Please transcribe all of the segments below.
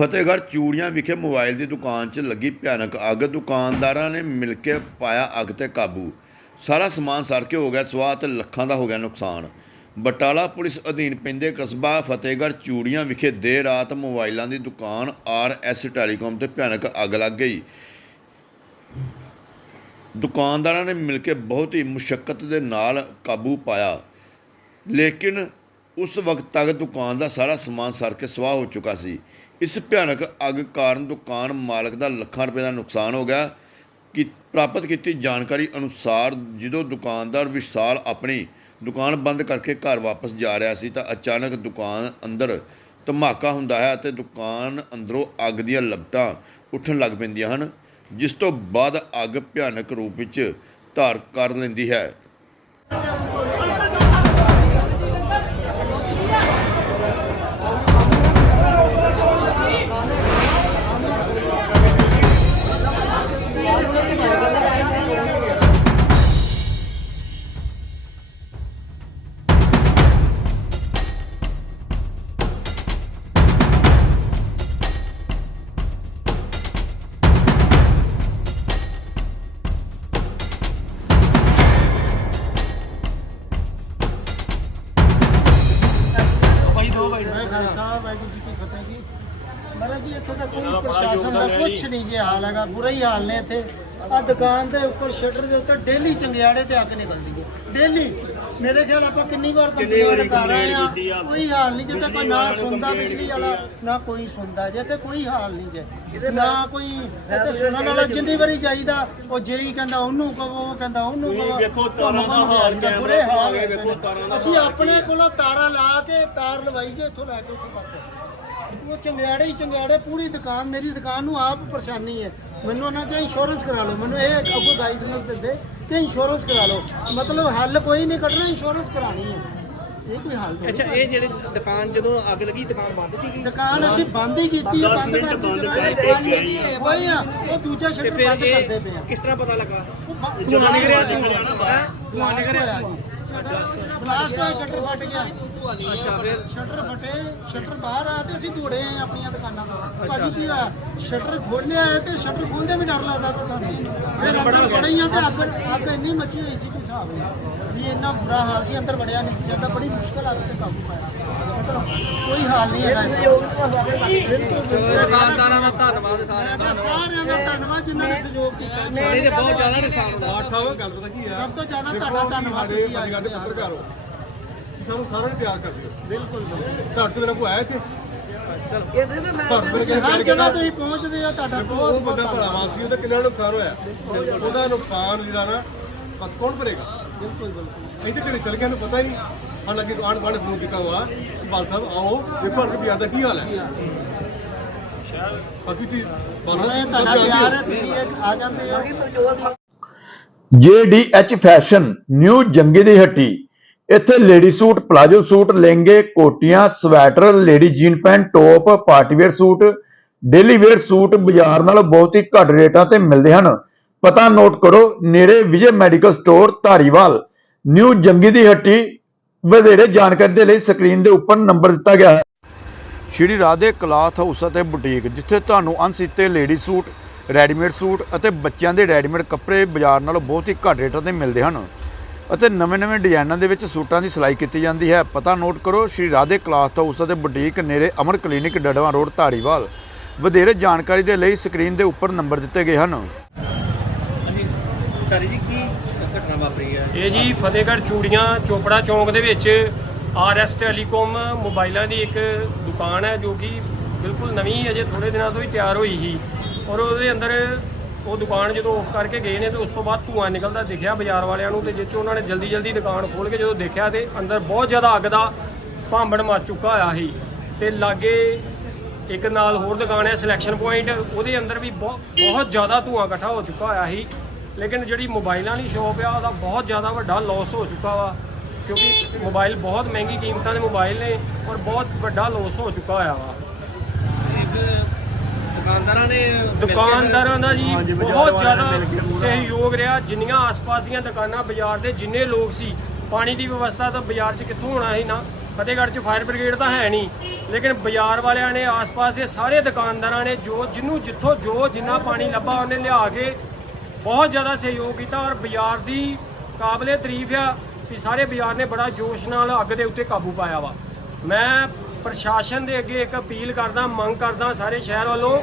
ਫਤਿਹਗੜ੍ਹ ਚੂੜੀਆਂ ਵਿਖੇ ਮੋਬਾਈਲ ਦੀ ਦੁਕਾਨ 'ਚ ਲੱਗੀ ਭਿਆਨਕ ਅੱਗ। ਦੁਕਾਨਦਾਰਾਂ ਨੇ ਮਿਲ ਕੇ ਪਾਇਆ ਅੱਗ ਤੇ ਕਾਬੂ। ਸਾਰਾ ਸਮਾਨ ਸੜ ਕੇ ਹੋ ਗਿਆ, ਸਵਾਹ ਤੇ ਲੱਖਾਂ ਦਾ ਹੋ ਗਿਆ ਨੁਕਸਾਨ। ਬਟਾਲਾ ਪੁਲਿਸ ਅਧੀਨ ਪੈਂਦੇ ਕਸਬਾ ਫਤਿਹਗੜ੍ਹ ਚੂੜੀਆਂ ਵਿਖੇ ਦੇਰ ਰਾਤ ਮੋਬਾਈਲਾਂ ਦੀ ਦੁਕਾਨ ਆਰ ਐਸ ਟੈਲੀਕਾਮ ਤੇ ਭਿਆਨਕ ਅੱਗ ਲੱਗ ਗਈ। ਦੁਕਾਨਦਾਰਾਂ ਨੇ ਮਿਲ ਕੇ ਬਹੁਤ ਹੀ ਮੁਸ਼ਕਲ ਦੇ ਨਾਲ ਕਾਬੂ ਪਾਇਆ। ਲੇਕਿਨ ਉਸ ਵਕਤ ਤੱਕ ਦੁਕਾਨ ਦਾ ਸਾਰਾ ਸਮਾਨ ਸੜ ਕੇ ਸਵਾਹ ਹੋ ਚੁੱਕਾ ਸੀ। ਇਸ ਭਿਆਨਕ ਅੱਗ ਕਾਰਨ ਦੁਕਾਨ ਮਾਲਕ ਦਾ ਲੱਖਾਂ ਰੁਪਏ ਦਾ ਨੁਕਸਾਨ ਹੋ ਗਿਆ। ਕਿ, ਪ੍ਰਾਪਤ ਕੀਤੀ ਜਾਣਕਾਰੀ ਅਨੁਸਾਰ ਜਦੋਂ ਦੁਕਾਨਦਾਰ ਵਿਸ਼ਾਲ ਆਪਣੀ ਦੁਕਾਨ ਬੰਦ ਕਰਕੇ ਘਰ ਵਾਪਸ ਜਾ ਰਿਹਾ ਸੀ ਤਾਂ ਅਚਾਨਕ ਦੁਕਾਨ ਅੰਦਰ ਧਮਾਕਾ ਹੁੰਦਾ ਹੈ ਅਤੇ ਦੁਕਾਨ ਅੰਦਰੋਂ ਅੱਗ ਦੀਆਂ ਲਪਟਾਂ ਉੱਠਣ ਲੱਗ ਪੈਂਦੀਆਂ ਹਨ, ਜਿਸ ਤੋਂ ਬਾਅਦ ਅੱਗ ਭਿਆਨਕ ਰੂਪ ਵਿੱਚ ਧਾਰ ਕਰ ਲੈਂਦੀ ਹੈ। ਕੁਝ ਨਹੀਂ ਜੇ ਹਾਲ ਹੈਗਾ ਬੁਰਾ ਹੀ ਹਾਲ ਨੇ ਇੱਥੇ। ਆ ਦੁਕਾਨ ਦੇ ਉੱਪਰ ਸ਼ਟਰ ਦੇ ਉੱਤੇ ਡੇਲੀ ਚੰਗਿਆੜੇ ਤੇ ਅੱਗ ਨਿਕਲਦੀ ਹੈ। ਡੇਲੀ। ਮੇਰੇ ਖਿਆਲ ਆਪਾਂ ਕਿੰਨੀ ਵਾਰ ਕੰਪਲੇਂਟ ਕਰ ਰਹੇ ਆ ਕੋਈ ਹਾਲ ਨਹੀਂ ਜਿੱਥੇ ਕੋਈ ਨਾ ਸੁਣਦਾ ਬਿਜਲੀ ਵਾਲਾ ਨਾ ਕੋਈ ਸੁਣਦਾ। ਜੇ ਤੇ ਕੋਈ ਹਾਲ ਨਹੀਂ ਜੇ। ਨਾ ਕੋਈ ਇੱਥੇ ਸੁਣਨ ਵਾਲਾ ਜਿੰਨੀ ਵਾਰੀ ਚਾਹੀਦਾ ਉਹ ਜੇਈ ਕਹਿੰਦਾ ਉਹਨੂੰ ਕਹੋ ਉਹ ਕਹਿੰਦਾ ਉਹਨੂੰ ਕਹੋ। ਵੇਖੋ ਤਾਰਾਂ ਦਾ ਹਾਲ ਬੁਰੇ ਹਾਲ ਆ ਗਏ, ਹੋਏ ਵੇਖੋ। ਤਾਰਾਂ ਦਾ ਅਸੀਂ ਆਪਣੇ ਕੋਲੋਂ ਤਾਰਾਂ ਲਾ ਕੇ ਤਾਰ ਲਵਾਈ ਜੇ ਇੱਥੋਂ ਲੈ ਕੇ ਉੱਥੇ ਤੱਕ ਉਹ ਚੰਗਿਆੜੇ ਹੀ ਚੰਗਿਆੜੇ ਪੂਰੀ ਦੁਕਾਨ ਮੇਰੀ ਦੁਕਾਨ ਨੂੰ ਆਪ ਪਰੇਸ਼ਾਨੀ ਹੈ। ਮੈਨੂੰ ਉਹਨਾਂ ਦਾ ਇੰਸ਼ੋਰੈਂਸ ਕਰਾ ਲਓ। ਮੈਨੂੰ ਇਹ ਅੱਗੋਂ ਗਾਈਡਨੈਸ ਦਿੰਦੇ ਕਿ ਇੰਸ਼ੋਰੈਂਸ ਕਰਾ ਲਓ। ਮਤਲਬ ਹੱਲ ਕੋਈ ਨਹੀਂ ਕੱਢਣਾ ਇੰਸ਼ੋਰੈਂਸ ਕਰਾਣੀ ਹੈ। ਇਹ ਕੋਈ ਹੱਲ ਨਹੀਂ। ਅੱਛਾ ਇਹ ਜਿਹੜੇ ਦੁਕਾਨ ਜਦੋਂ ਅੱਗ ਲੱਗੀ ਦੁਕਾਨ ਬੰਦ ਸੀਗੀ? ਦੁਕਾਨ ਅਸੀਂ ਬੰਦ ਹੀ ਕੀਤੀ ਹੈ ਬੰਦ ਮਿੰਟ ਬੰਦ ਕਰਕੇ ਕਰਕੇ ਗਏ ਕੋਈ ਆ ਉਹ ਦੂਜਾ ਤੇ ਸ਼ਟਰ ਬੰਦ ਕਰਦੇ ਪਏ ਆ। ਕਿਸ ਤਰ੍ਹਾਂ ਪਤਾ ਲੱਗਾ? ਜਦੋਂ ਨਿਕਲਿਆ ਧੂੰਆਂ ਧੂਆਂ ਨਿਕਲਿਆ ਬਲਾਸਟ ਹੋਇਆ ਸ਼ਟਰ ਫਟ ਗਿਆ। ਅੱਛਾ ਫਿਰ ਸ਼ਟਰ ਫਟੇ ਸ਼ਟਰ ਬਾਹਰ ਆਇਆ ਤੇ ਅਸੀਂ ਦੌੜੇ ਆਏ ਆਪਣੀਆਂ ਦੁਕਾਨਾਂ ਤੋਂ। ਭਾਜੀ ਕੀ ਹੋਇਆ? ਸ਼ਟਰ ਖੋਲਿਆ ਹੈ ਤੇ ਸ਼ਟਰ ਖੋਲਦੇ ਵੀ ਡਰ ਲੱਗਦਾ ਤਾਂ ਸਾਨੂੰ। ਫਿਰ ਅੰਦਰ ਬੜੀਆਂ ਤੇ ਅੱਗ ਅੱਗ ਇੰਨੀ ਮੱਚੀ ਹੋਈ ਸੀ ਕੋਈ ਹਿਸਾਬ ਨਹੀਂ। ਵੀ ਇੰਨਾ ਬੁਰਾ ਹਾਲ ਸੀ ਅੰਦਰ ਵੜਿਆ ਨਹੀਂ ਸੀ ਜਾਂਦਾ ਬੜੀ ਮੁਸ਼ਕਲ ਆ ਤੇ ਕਾਬੂ ਪਾਇਆ ਮਤਲਬ ਕੋਈ ਹਾਲ ਨਹੀਂ ਹੈਗਾ ਦੁਕਾਨਦਾਰਾਂ ਦਾ ਧੰਨਵਾਦ ਸਾਰਿਆਂ ਦਾ। ਧੰਨਵਾਦ ਜਿਨ੍ਹਾਂ ਨੇ ਸਹਿਯੋਗ ਕੀਤਾ। ਬਹੁਤ ਜ਼ਿਆਦਾ ਨੁਕਸਾਨ ਹੋਇਆ। ਆਠ ਗੱਲ ਪਤਾ ਕੀ ਆ? ਸਭ ਤੋਂ ਜ਼ਿਆਦਾ ਤੁਹਾਡਾ ਧੰਨਵਾਦ ਤੁਸੀਂ ਹੋ। ਪੱਤਰਕਾਰ। ਸਾਨੂੰ ਸਾਰਿਆਂ ਨੂੰ ਪਿਆਰ ਕਰਦੇ ਹੋ। ਬਿਲਕੁਲ ਤੁਹਾਡੇ ਤੋਂ ਬਿਨਾਂ ਕੋਈ ਆਇਆ ਇੱਥੇ? ਇਹਦੇ ਤੇ ਮੈਂ ਤੁਹਾਡੇ ਬਿਨਾਂ ਕਿਸੇ ਹਰ ਗੱਲ ਜਗ੍ਹਾ ਕਰਦਾ। ਤੁਸੀਂ ਪਹੁੰਚਦੇ ਆ ਤੁਹਾਡਾ ਦੇਖੋ ਬਹੁਤ ਉਹ ਬਹੁਤ ਬੰਦਾ ਧੰਨਵਾਦ। ਭਰਾਵਾਂ ਸੀ ਉਹਦਾ ਕਿੰਨਾ ਨੁਕਸਾਨ ਹੋਇਆ। ਉਹਦਾ ਨੁਕਸਾਨ ਜਿਹੜਾ ਨਾ ਬਸ ਕੌਣ ਭਰੇਗਾ? ਬਿਲਕੁਲ ਬਿਲਕੁਲ। ਇੱਥੇ ਘਰੇ ਚਲ ਗਿਆ ਨੂੰ ਪਤਾ ਹੀ ਨਹੀਂ। ਹਾਂ ਲੱਗੇ ਆਣ ਬਾਣ ਫੋਨ ਕੀਤਾ ਹੋਆ ਕਿ ਬਾਲ ਸਾਹਿਬ ਆਓ। ਦੇਖੋ ਹਰ ਬਿਆਨ ਦਾ ਕੀ ਹਾਲ ਹੈ? ਬਾਕੀ ਤੁਸੀਂ ਬਾਲ। ਹੁਣ ਇਹ ਸਾਹਿਬ ਤੁਹਾਡਾ ਸਭ ਪਿਆਰ ਜਾਣਦੇ ਹੈ ਹੋ। ਤੁਸੀਂ ਇਹ ਆ ਜਾਂਦੇ ਹੋ JDH ਫੈਸ਼ਨ ਨਿਊ ਜੰਗੀ ਦੀ ਹੱਟੀ ਇੱਥੇ ਲੇਡੀ ਸੂਟ, ਪਲਾਜੋ ਸੂਟ, ਲਹਿੰਗੇ, ਕੋਟੀਆਂ, sweater, lady jean pant, top partywear suit, daily wear suit ਬਾਜ਼ਾਰ ਨਾਲੋਂ ਬਹੁਤ ਹੀ ਘੱਟ ਰੇਟਾਂ ਤੇ ਮਿਲਦੇ ਹਨ। ਪਤਾ ਨੋਟ ਕਰੋ, ਨੇੜੇ Vijay medical store, Dhariwal. New Jangi ਦੀ ਹੱਟੀ, ਵਧੇਰੇ ਜਾਣਕਾਰੀ ਦੇ ਲਈ ਸਕਰੀਨ ਦੇ ਉੱਪਰ ਨੰਬਰ ਦਿੱਤਾ ਗਿਆ ਹੈ। ਸ਼੍ਰੀ ਰਾਧੇ ਕਲਾਥ ਹਾਊਸ ਅਤੇ ਬੁਟੀਕ, ਜਿੱਥੇ ਤੁਹਾਨੂੰ ਅਣਸੀਤੇ ਲੇਡੀ ਸੂਟ, ਰੈਡੀਮੇਡ ਸੂਟ ਅਤੇ ਬੱਚਿਆਂ ਦੇ ਰੈਡੀਮੇਡ ਕੱਪੜੇ ਬਾਜ਼ਾਰ ਨਾਲੋਂ ਬਹੁਤ ਹੀ ਘੱਟ ਰੇਟਾਂ ਤੇ ਮਿਲਦੇ ਹਨ। ਅਤੇ ਨਵੇਂ-ਨਵੇਂ ਡਿਜ਼ਾਈਨਾਂ ਦੇ ਵਿੱਚ ਸੂਟਾਂ ਦੀ ਸਿਲਾਈ ਕੀਤੀ ਜਾਂਦੀ ਹੈ। ਪਤਾ ਨੋਟ ਕਰੋ ਸ਼੍ਰੀ ਰਾਧੇ ਕਲਾਥ ਹਾਊਸ ਅਤੇ ਬੁਟੀਕ ਨੇੜੇ ਅਮਰ ਕਲੀਨਿਕ ਡੜਵਾ ਰੋਡ ਧਾਰੀਵਾਲ। ਵਧੇਰੇ ਜਾਣਕਾਰੀ ਦੇ ਲਈ ਸਕਰੀਨ ਦੇ ਉੱਪਰ ਨੰਬਰ ਦਿੱਤੇ ਗਏ ਹਨ। ਕਰੀ ਜੀ ਕੀ ਘਟਨਾ ਵਾਪਰੀ ਹੈ? ਇਹ ਜੀ ਫਤਿਹਗੜ੍ਹ ਚੂੜੀਆਂ ਚੋਪੜਾ ਚੌਂਕ ਦੇ ਵਿੱਚ ਆਰਐਸ ਟੈਲੀਕਾਮ ਮੋਬਾਈਲਾਂ ਦੀ ਇੱਕ ਦੁਕਾਨ ਹੈ ਜੋ ਕਿ ਬਿਲਕੁਲ ਨਵੀਂ ਅਜੇ ਥੋੜੇ ਦਿਨਾਂ ਤੋਂ ਹੀ ਤਿਆਰ ਹੋਈ ਸੀ। ਔਰ ਉਹਦੇ ਅੰਦਰ ਉਹ ਦੁਕਾਨ ਜਦੋਂ ਆਫ ਕਰਕੇ ਗਏ ਨੇ ਤੇ ਉਸ ਤੋਂ ਬਾਅਦ ਧੂੰਆਂ ਨਿਕਲਦਾ ਦਿਖਿਆ ਬਾਜ਼ਾਰ ਵਾਲਿਆਂ ਨੂੰ ਤੇ ਜਿਸ 'ਚ ਉਹਨਾਂ ਨੇ ਜਲਦੀ ਜਲਦੀ ਦੁਕਾਨ ਖੋਲ੍ਹ ਕੇ ਜਦੋਂ ਦੇਖਿਆ ਤੇ ਅੰਦਰ ਬਹੁਤ ਜ਼ਿਆਦਾ ਅੱਗ ਦਾ ਭਾਂਬੜ ਮੱਚ ਚੁੱਕਾ ਹੋਇਆ ਸੀ। ਤੇ ਲਾਗੇ ਇੱਕ ਨਾਲ ਹੋਰ ਦੁਕਾਨ ਹੈ ਸਿਲੈਕਸ਼ਨ ਪੁਆਇੰਟ ਉਹਦੇ ਅੰਦਰ ਵੀ ਬਹੁਤ ਬਹੁਤ ਜ਼ਿਆਦਾ ਧੂੰਆਂ ਇਕੱਠਾ ਹੋ ਚੁੱਕਾ ਹੋਇਆ ਸੀ। ਲੇਕਿਨ ਜਿਹੜੀ ਮੋਬਾਈਲਾਂ ਵਾਲੀ ਸ਼ਾਪ ਆ, ਉਹਦਾ ਬਹੁਤ ਜ਼ਿਆਦਾ ਵੱਡਾ ਲਾਸ ਹੋ ਚੁੱਕਾ ਵਾ, ਕਿਉਂਕਿ ਮੋਬਾਈਲ ਬਹੁਤ ਮਹਿੰਗੀ ਕੀਮਤਾਂ ਦੇ ਮੋਬਾਈਲ ਨੇ ਔਰ ਬਹੁਤ ਵੱਡਾ ਲਾਸ ਹੋ ਚੁੱਕਾ ਹੋਇਆ ਵਾ। ਦੁਕਾਨਦਾਰਾਂ ਨੇ ਦੁਕਾਨਦਾਰਾਂ ਦਾ ਜੀ ਬਹੁਤ ਜ਼ਿਆਦਾ ਸਹਿਯੋਗ ਰਿਹਾ। ਜਿੰਨੀਆਂ ਆਸ-ਪਾਸ ਦੀਆਂ ਦੁਕਾਨਾਂ ਬਾਜ਼ਾਰ ਦੇ ਜਿੰਨੇ ਲੋਕ ਸੀ ਪਾਣੀ ਦੀ ਵਿਵਸਥਾ ਤਾਂ ਬਾਜ਼ਾਰ 'ਚ ਕਿੱਥੋਂ ਹੋਣਾ ਸੀ ਨਾ? ਫਤਿਹਗੜ੍ਹ 'ਚ ਫਾਇਰ ਬ੍ਰਿਗੇਡ ਤਾਂ ਹੈ ਨਹੀਂ। ਲੇਕਿਨ ਬਾਜ਼ਾਰ ਵਾਲਿਆਂ ਨੇ ਆਸ-ਪਾਸ ਦੇ ਸਾਰੇ ਦੁਕਾਨਦਾਰਾਂ ਨੇ ਜੋ ਜਿਹਨੂੰ ਜਿੱਥੋਂ ਜੋ ਜਿੰਨਾ ਪਾਣੀ ਲੱਭਾ ਉਹਨੇ ਲਿਆ ਕੇ ਬਹੁਤ ਜ਼ਿਆਦਾ ਸਹਿਯੋਗ ਕੀਤਾ ਔਰ ਬਾਜ਼ਾਰ ਦੀ ਕਾਬਲੇ ਤਾਰੀਫ ਆ ਕਿ ਸਾਰੇ ਬਾਜ਼ਾਰ ਨੇ ਬੜਾ ਜੋਸ਼ ਨਾਲ ਅੱਗ ਦੇ ਉੱਤੇ ਕਾਬੂ ਪਾਇਆ ਵਾ। ਮੈਂ ਪ੍ਰਸ਼ਾਸਨ ਦੇ ਅੱਗੇ ਇੱਕ ਅਪੀਲ ਕਰਦਾ ਮੰਗ ਕਰਦਾ ਸਾਰੇ ਸ਼ਹਿਰ ਵੱਲੋਂ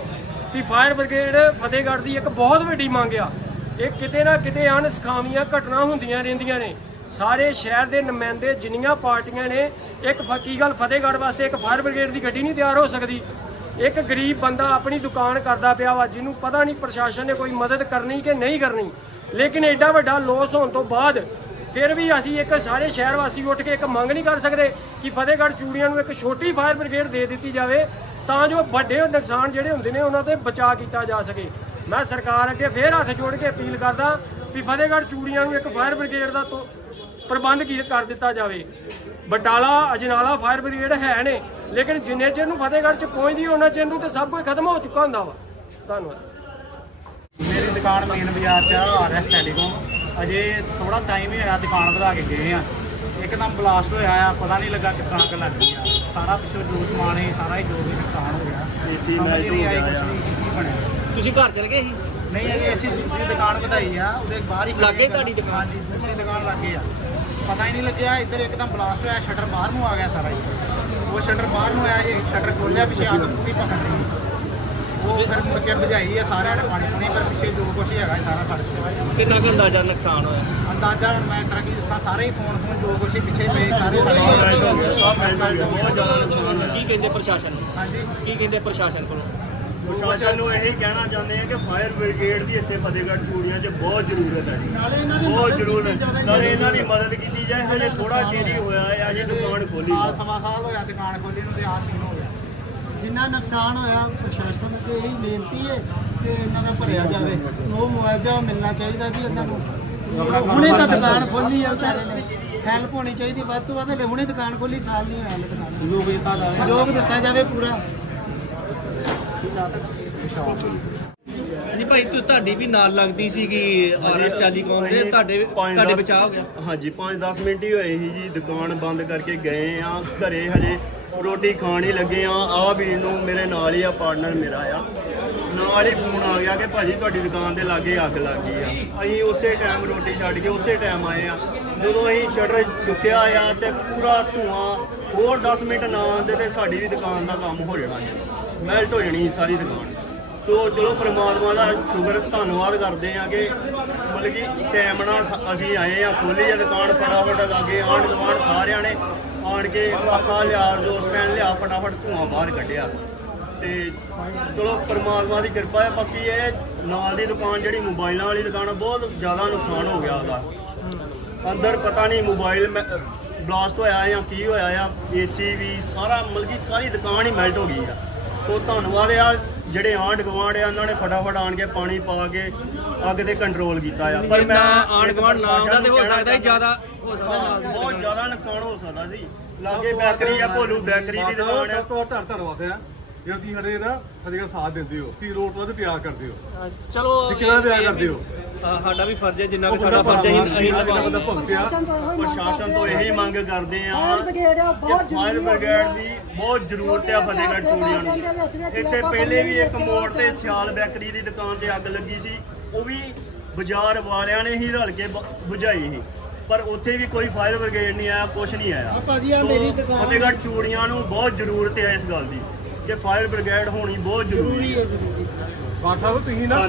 ਕਿ ਫਾਇਰ ਬ੍ਰਿਗੇਡ ਫਤਿਹਗੜ੍ਹ ਦੀ ਇੱਕ ਬਹੁਤ ਵੱਡੀ ਮੰਗ ਆ। ਇਹ ਕਿਤੇ ਨਾ ਕਿਤੇ ਅਣਸਖਾਵੀਆਂ ਘਟਨਾ ਹੁੰਦੀਆਂ ਰਹਿੰਦੀਆਂ ਨੇ। ਸਾਰੇ ਸ਼ਹਿਰ ਦੇ ਨੁਮਾਇੰਦੇ ਜਿੰਨੀਆਂ ਪਾਰਟੀਆਂ ਨੇ, ਇੱਕ ਫ- ਕੀ ਗੱਲ ਫਤਿਹਗੜ੍ਹ ਵਾਸਤੇ ਇੱਕ ਫਾਇਰ ਬ੍ਰਿਗੇਡ ਦੀ ਗੱਡੀ ਨਹੀਂ ਤਿਆਰ ਹੋ ਸਕਦੀ? ਇੱਕ ਗਰੀਬ ਬੰਦਾ ਆਪਣੀ ਦੁਕਾਨ ਕਰਦਾ ਪਿਆ ਵਾ, ਜਿਹਨੂੰ ਪਤਾ ਨਹੀਂ ਪ੍ਰਸ਼ਾਸਨ ਨੇ ਕੋਈ ਮਦਦ ਕਰਨੀ ਕਿ ਨਹੀਂ ਕਰਨੀ। ਲੇਕਿਨ ਐਡਾ ਵੱਡਾ ਲੋਸ ਹੋਣ ਤੋਂ ਬਾਅਦ ਫਿਰ ਵੀ ਅਸੀਂ ਇੱਕ ਸਾਰੇ ਸ਼ਹਿਰ ਵਾਸੀ ਉੱਠ ਕੇ ਇੱਕ ਮੰਗ ਨਹੀਂ ਕਰ ਸਕਦੇ ਕਿ ਫਤਿਹਗੜ੍ਹ ਚੂੜੀਆਂ ਨੂੰ ਇੱਕ ਛੋਟੀ ਫਾਇਰ ਬ੍ਰਿਗੇਡ ਦੇ ਦਿੱਤੀ ਜਾਵੇ। ਤਾਂ ਜੋ ਵੱਡੇ ਨੁਕਸਾਨ ਜਿਹੜੇ ਹੁੰਦੇ ਨੇ ਉਹਨਾਂ ਤੇ ਬਚਾਅ ਕੀਤਾ ਜਾ ਸਕੇ। ਮੈਂ ਸਰਕਾਰ ਅੱਗੇ ਫੇਰ ਹੱਥ ਜੋੜ ਕੇ ਅਪੀਲ ਕਰਦਾ ਵੀ ਫਤਿਹਗੜ੍ਹ ਚੂੜੀਆਂ ਨੂੰ ਇੱਕ ਫਾਇਰ ਬ੍ਰਿਗੇਡ ਦਾ ਤੋਂ ਪ੍ਰਬੰਧ ਕੀ ਕਰ ਦਿੱਤਾ ਜਾਵੇ। ਬਟਾਲਾ, ਅਜਨਾਲਾ ਫਾਇਰ ਬ੍ਰਿਗੇਡ ਹੈ ਨੇ, ਲੇਕਿਨ ਜਿੰਨੇ ਚਿਰ ਨੂੰ ਫਤਿਹਗੜ੍ਹ ਚ ਪਹੁੰਚਦੀ ਉਹਨਾਂ ਚਿਰ ਨੂੰ ਤੇ ਸਭ ਕੁਝ ਖਤਮ ਹੋ ਚੁੱਕਾ ਹੁੰਦਾ ਵਾ। ਧੰਨਵਾਦ। ਮੇਰੀ ਦੁਕਾਨ ਮੇਨ ਬਾਜ਼ਾਰ 'ਚ ਆ ਆਰਐਸ ਟੈਲੀਕਾਮ ਅਜੇ ਥੋੜਾ ਟਾਈਮ ਹੀ ਹੋਇਆ ਦੁਕਾਨ ਵਧਾ ਕੇ ਗਏ ਆ। ਇੱਕਦਮ ਬਲਾਸਟ ਹੋਇਆ ਆ, ਪਤਾ ਨਹੀਂ ਲੱਗਾ ਕਿਸ ਤਰ੍ਹਾਂ ਅੱਗ ਲੱਗ ਗਈ ਸਾਰਾ ਪਿੱਛੋਂ ਜੋ ਸਮਾਨ ਹੈ ਸਾਰਾ ਹੀ ਜੋ ਵੀ ਨੁਕਸਾਨ ਹੋ ਗਿਆ। AC ਸਮਝ ਮੈਲਟ ਨਹੀਂ ਹੋ ਆਈ ਗਿਆ ਕੁਛ ਵੀ ਕੀ ਬਣਿਆ। ਤੁਸੀਂ ਘਰ ਚਲ ਗਏ ਸੀ? ਨਹੀਂ ਅਜੇ ਅਸੀਂ ਦੂਸਰੀ ਦੁਕਾਨ ਵਧਾਈ ਆ ਉਹਦੇ ਬਾਹਰ ਹੀ ਖੜੇ ਲਾਗੇ ਆ। ਤੁਹਾਡੀ ਦੁਕਾਨ? ਹਾਂਜੀ ਦੂਸਰੀ ਦੁਕਾਨ ਲੱਗੇ ਆ। ਪਤਾ ਹੀ ਨਹੀਂ ਲੱਗਿਆ ਇੱਧਰ ਇੱਕਦਮ ਬਲਾਸਟ ਹੋਇਆ ਸ਼ਟਰ ਬਾਹਰ ਨੂੰ ਆ ਗਿਆ ਸਾਰਾ ਹੀ। ਉਹ ਸ਼ਟਰ ਬਾਹਰ ਨੂੰ ਆਇਆ ਜੀ ਸ਼ਟਰ ਖੋਲਿਆ ਪਿੱਛੇ ਅੱਗ ਪੂਰੀ ਪਕੜ ਲਈ ਉਹ ਫਿਰ ਮੁੜ ਕੇ ਬੁਝਾਈ ਆ ਸਾਰਿਆਂ ਨੇ ਪਾਣੀ ਪੁਣੀ ਪਰ ਪਿੱਛੇ ਜੋ ਕੁਛ ਹੈਗਾ ਇਹ ਸਾਰਾ ਸੜ ਗਿਆ ਕਿੰਨਾ ਕੁ ਅੰਦਾਜ਼ਾ ਨੁਕਸਾਨ ਹੋਇਆ? ਅੰਦਾਜ਼ਾ ਹੁਣ ਮੈਂ ਤਰ੍ਹਾਂ ਕਿ ਦੱਸਾਂ ਸਾਰੇ ਹੀ ਫੋਨ ਫੋਨ ਜੋ ਕੁਛ ਹੀ ਪਿੱਛੇ ਪਏ ਸਾਰੇ ਸਭ ਮੈਲਟ ਹੋ ਗਿਆ ਸਭ ਮੈਲਟ ਹੋ ਗਿਆ ਬਹੁਤ ਜ਼ਿਆਦਾ ਨੁਕਸਾਨ ਹੈ ਕੀ ਕਹਿੰਦੇ ਪ੍ਰਸ਼ਾਸਨ ਨੂੰ? ਹਾਂਜੀ। ਕੀ ਕਹਿੰਦੇ ਪ੍ਰਸ਼ਾਸਨ ਕੋਲੋਂ? ਪ੍ਰਸ਼ਾਸਨ ਨੂੰ ਇਹੀ ਕਹਿਣਾ ਚਾਹੁੰਦੇ ਆ ਕਿ ਫਾਇਰ ਬ੍ਰਿਗੇਡ ਦੀ ਇੱਥੇ ਫਤਿਹਗੜ੍ਹ ਚੂੜੀਆਂ 'ਚ ਬਹੁਤ ਜ਼ਰੂਰਤ ਹੈ ਬਹੁਤ ਮਦਦ ਜ਼ਰੂਰਤ ਨਾਲੇ ਇਹਨਾਂ ਦੀ ਮਦਦ ਕੀਤੀ ਜਾਏ। ਹਲੇ ਥੋੜਾ ਚਿਰ ਹੋਇਆ। ਹੈ ਅਜੇ ਦੁਕਾਨ ਖੋਲੀ। ਸਾਲ ਸਵਾ ਸਾਲ ਹੋਇਆ ਦੁਕਾਨ ਖੋਲੀ ਨੂੰ ਤੇ ਆ ਸੀਨ ਹੋ ਜਿੰਨਾ ਨੁਕਸਾਨ ਹੋਇਆ ਪ੍ਰਸ਼ਾਸਨ ਅੱਗੇ ਇਹੀ ਬੇਨਤੀ ਹੈ ਕਿ ਇਹਨਾਂ ਦਾ ਭਰਿਆ ਜਾਵੇ। ਉਹ ਮੁਆਵਜ਼ਾ ਮਿਲਣਾ ਚਾਹੀਦਾ ਜੀ ਇਹਨਾਂ ਨੂੰ। ਹੁਣੇ ਤਾਂ ਦੁਕਾਨ ਖੋਲੀ ਹੈ ਵਿਚਾਰੇ ਨੇ। ਹੈਲਪ ਹੋਣੀ ਚਾਹੀਦੀ ਵੱਧ ਤੋਂ ਵੱਧ ਹੁਣੇ ਦੁਕਾਨ ਖੋਲੀ ਸਾਲ ਨਹੀਂ ਹੋਇਆ ਦੁਕਾਨ। ਨੂੰ। ਲੋਕ ਦਿੱਤਾ ਜਾਵੇ ਸਹਿਯੋਗ ਦਿੱਤਾ ਜਾਵੇ ਪੂਰਾ। ਜੀ ਭਾਈ ਤੂੰ ਤੁਹਾਡੀ ਵੀ ਨਾਲ ਲੱਗਦੀ ਸੀਗੀ ਆਰਐਸ ਟੈਲੀਕਾਮ ਦੇ ਤੁਹਾਡੇ ਤੁਹਾਡੇ ਬਚਾਅ ਹੋ ਗਿਆ? ਹਾਂਜੀ 5-10 ਮਿੰਟ ਹੀ ਹੋਏ ਸੀ ਜੀ ਦੁਕਾਨ ਬੰਦ ਕਰਕੇ ਗਏ ਆ ਘਰੇ ਹਜੇ ਰੋਟੀ ਖਾਣ ਹੀ ਲੱਗੇ ਆ ਆ ਵੀ ਨੂੰ ਮੇਰੇ ਨਾਲ ਹੀ ਆ ਪਾਰਟਨਰ ਮੇਰਾ ਆ। ਨਾਲ ਹੀ ਫੋਨ ਆ ਗਿਆ ਕਿ ਭਾਜੀ ਤੁਹਾਡੀ ਦੁਕਾਨ ਦੇ ਲਾਗੇ ਅੱਗ ਲੱਗ ਗਈ ਆ। ਅਸੀਂ ਉਸੇ ਟਾਈਮ ਰੋਟੀ ਛੱਡ ਕੇ ਉਸੇ ਟਾਈਮ ਆਏ ਆ। ਜਦੋਂ ਅਸੀਂ ਸ਼ਟਰ ਚੁੱਕਿਆ ਆ ਤੇ ਪੂਰਾ ਧੂਆਂ ਹੋਰ 10 ਮਿੰਟ ਨਾ ਆਉਂਦੇ ਤੇ ਸਾਡੀ ਵੀ ਦੁਕਾਨ ਦਾ ਕੰਮ ਹੋ ਜਾਣਾ ਮੈਲਟ ਹੋ ਜਾਣੀ ਸਾਰੀ ਦੁਕਾਨ। ਸੋ ਚਲੋ ਪ੍ਰਮਾਤਮਾ ਦਾ ਸ਼ੁਕਰ, ਧੰਨਵਾਦ ਕਰਦੇ ਆ ਕਿ ਮਤਲਬ ਕਿ ਟਾਈਮ ਨਾਲ ਸ- ਅਸੀਂ ਆਏ ਆ ਖੋਲੀ ਆ ਦੁਕਾਨ ਫਟਾਫਟ ਲਾਗੇ ਆਂਢ ਗੁਆਂਢ ਸਾਰਿਆਂ ਨੇ ਆਣ ਕੇ ਪੱਖਾ ਲਿਆ, ਜੋ ਸਟੈਂਡ ਲਿਆ, ਫਟਾਫਟ ਧੂਆਂ ਬਾਹਰ ਕੱਢਿਆ। ਤੇ ਚਲੋ ਪਰਮਾਤਮਾ ਦੀ ਕਿਰਪਾ ਹੈ, ਬਾਕੀ ਇਹ ਨਾਲ ਦੀ ਦੁਕਾਨ ਜਿਹੜੀ ਮੋਬਾਈਲਾਂ ਵਾਲੀ ਦੁਕਾਨ ਆ, ਬਹੁਤ ਜ਼ਿਆਦਾ ਨੁਕਸਾਨ ਹੋ ਗਿਆ ਉਹਦਾ। ਅੰਦਰ ਪਤਾ ਨਹੀਂ ਮੋਬਾਈਲ ਬਲਾਸਟ ਹੋਇਆ ਜਾਂ ਕੀ ਹੋਇਆ ਆ ਏਸੀ ਵੀ ਸਾਰਾ ਮਤਲਬ ਕਿ ਸਾਰੀ ਦੁਕਾਨ ਹੀ ਮੈਲਟ ਹੋ ਗਈ ਆ। ਸੋ ਧੰਨਵਾਦ ਆ ਜਿਹੜੇ ਆਂਢ ਗੁਆਂਢ ਆ ਉਹਨਾਂ ਨੇ ਫਟਾਫਟ ਆਣ ਕੇ ਪਾਣੀ ਪਾ ਕੇ ਅੱਗ ਤੇ ਕੰਟਰੋਲ ਕੀਤਾ ਆ। ਪਰ ਮੈਂ ਇੱਕ ਗੁਆਂਢ ਨਾ ਆਉਂਦਾ ਤੇ ਹੋ ਸਕਦਾ ਹੀ ਜ਼ਿਆਦਾ ਹੋ ਸਕਦਾ ਬਹੁਤ ਜ਼ਿਆਦਾ ਨੁਕਸਾਨ ਹੋ ਸਕਦਾ ਸੀ। ਲਾਗੇ ਬੈਕਰੀ ਆ ਭੋਲੂ ਬੈਕਰੀ ਦੀ ਦੁਕਾਨ ਆ। ਸਭ ਤੋਂ ਧੰਨ ਧੰਨਵਾਦ ਹੈ ਜਿਹੜਾ ਤੁਸੀਂ ਸਾਡੇ ਨਾ ਫਤਿਹਗੜ੍ਹ ਸਾਥ ਦਿੰਦੇ ਹੋ ਤੁਸੀਂ ਰੋਡ ਤੋਂ ਵੱਧ ਪਿਆਰ ਕਰਦੇ ਹੋ। ਚਲੋ ਕਿਹੜਾ ਪਿਆਰ ਕਰਦੇ ਹੋ? ਸਾਡਾ ਵੀ ਫਰਜ਼ ਹੈ ਜਿੰਨਾ ਬੰਦਾ ਸਾਡਾ ਫਰਜ਼ ਹੈ ਅਸੀਂ। ਬੰਦਾ ਭਗਤ ਆ ਪ੍ਰਸ਼ਾਸਨ ਤੋਂ ਇਹੀ ਮੰਗ ਕਰਦੇ ਆ ਫਾਇਰ ਬ੍ਰਿਗੇਡ ਆ, ਬਹੁਤ ਕਿ ਫਾਇਰ ਜ਼ਰੂਰੀ ਹੋ ਬ੍ਰਿਗੇਡ ਗਈ ਦੀ ਆ। ਬਹੁਤ ਜ਼ਰੂਰਤ ਆ ਫਤਿਹਗੜ੍ਹ ਚੂੜੀਆਂ ਨੂੰ। ਇੱਥੇ ਪਹਿਲੇ ਵੀ ਇੱਕ ਮੋੜ ਤੇ ਸਿਆਲ ਬੈਕਰੀ ਦੀ ਦੁਕਾਨ ਤੇ ਅੱਗ ਲੱਗੀ ਸੀ। ਉਹ ਵੀ ਬਾਜ਼ਾਰ ਵਾਲਿਆਂ ਨੇ ਹੀ ਰਲ ਕੇ ਬੁਝਾਈ ਸੀ। ਪਰ ਉੱਥੇ ਵੀ ਕੋਈ ਫਾਇਰ ਬ੍ਰਿਗੇਡ ਨਹੀਂ ਆਇਆ ਕੁਝ ਨਹੀਂ ਆਇਆ। ਆ ਭਾਜੀ, ਆਹ ਸੋ ਮੇਰੀ ਦੁਕਾਨ- ਫਤਿਹਗੜ੍ਹ ਚੂੜੀਆਂ ਨੂੰ ਬਹੁਤ ਜ਼ਰੂਰਤ ਹੈ ਇਸ ਗੱਲ ਦੀ। ਕਿ ਫਾਇਰ ਬ੍ਰਿਗੇਡ ਹੋਣੀ ਬਹੁਤ ਜ਼ਰੂਰੀ ਹੈ ਸਾਹਿਬ ਤੁਸੀਂ ਨਾ।